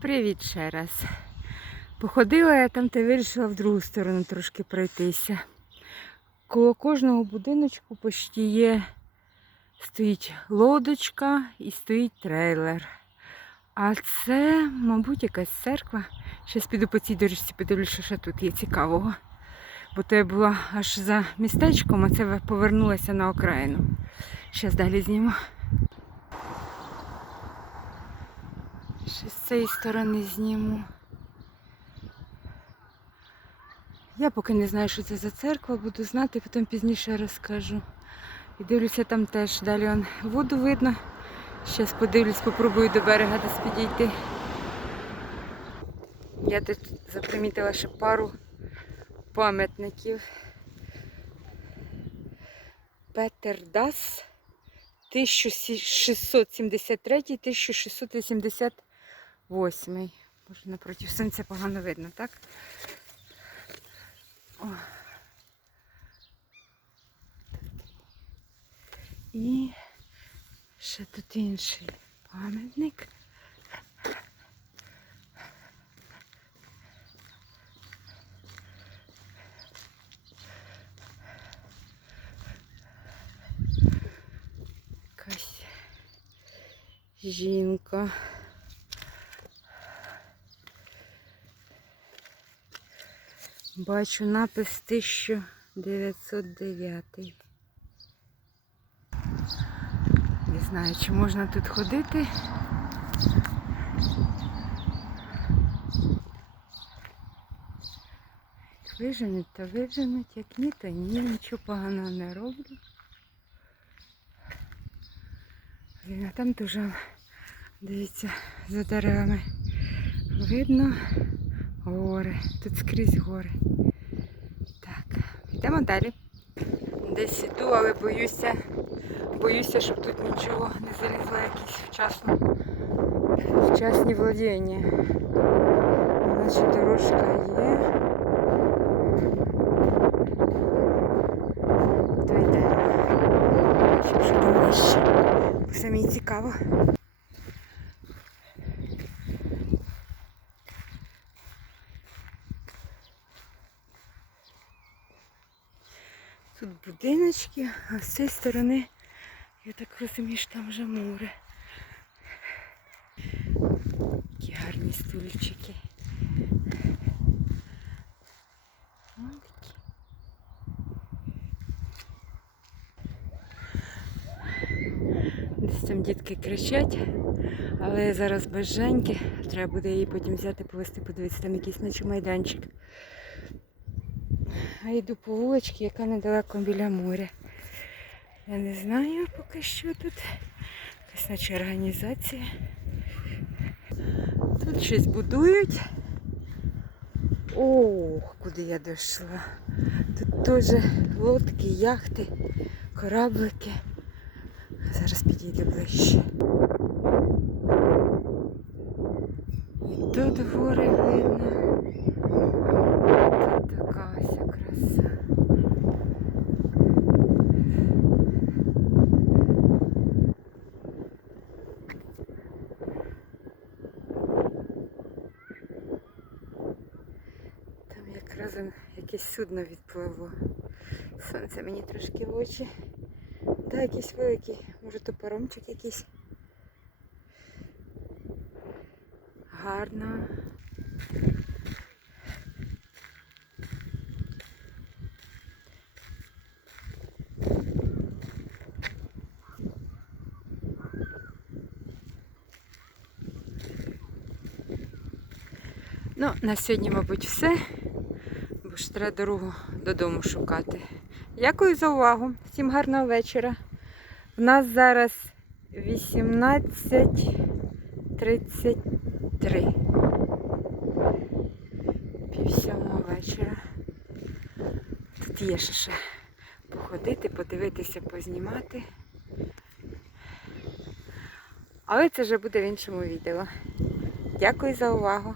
Привіт ще раз. Походила я там та вирішила в другу сторону трошки пройтися. Коло кожного будиночку почти є стоїть лодочка і стоїть трейлер. А це, мабуть, якась церква. Зараз піду по цій доріжці, подивлюся, що ще тут є цікавого. Бо то я була аж за містечком, а це повернулася на окраїну. Зараз далі зніму. Ще з цієї сторони зніму. Я поки не знаю, що це за церква, буду знати, потім пізніше розкажу. І дивлюся, там теж далі он воду видно. Зараз подивлюсь, попробую до берега десь підійти. Я тут запримітила ще пару пам'ятників. Петер Дас 1673-1688. Може, напроти сонця погано видно, так? О. І ще тут інший пам'ятник. Жінка. Бачу напис 1909. Не знаю, чи можна тут ходити. Виженуть, то виженуть, як ні, то ні, нічого поганого не роблю. А там дуже, дивіться, за деревами видно гори. Тут скрізь гори. Так, йдемо далі. Десь іду, але боюся, боюся, щоб тут нічого не залізло якісь вчасно, вчасні владіння. Наче дорожка є. То самі цікаво. Тут будиночки, а з цієї сторони, я так розумію, що там вже море. Які гарні стульчики. Такі. Десь там дітки кричать, але я зараз без Женьки. Треба буде її потім взяти, повезти, подивитися, там якийсь наче майданчик. А йду по вуличці, яка недалеко біля моря. Я не знаю поки що тут. Якась наче організація. Тут щось будують. Ох, куди я дійшла. Тут теж лодки, яхти, кораблики. Зараз підійду ближче. І тут гори видно. Тут така ось краса. Он якесь судно відпливло. Сонце мені трошки в очі. Та якийсь великий, може то паромчик якийсь. Гарно. Ну, на сьогодні, мабуть, все. Бо треба дорогу додому шукати. Дякую за увагу. Всім гарного вечора. У нас зараз 18.33. Пів сьомого вечора. Тут є ще походити, подивитися, познімати. Але це вже буде в іншому відео. Дякую за увагу.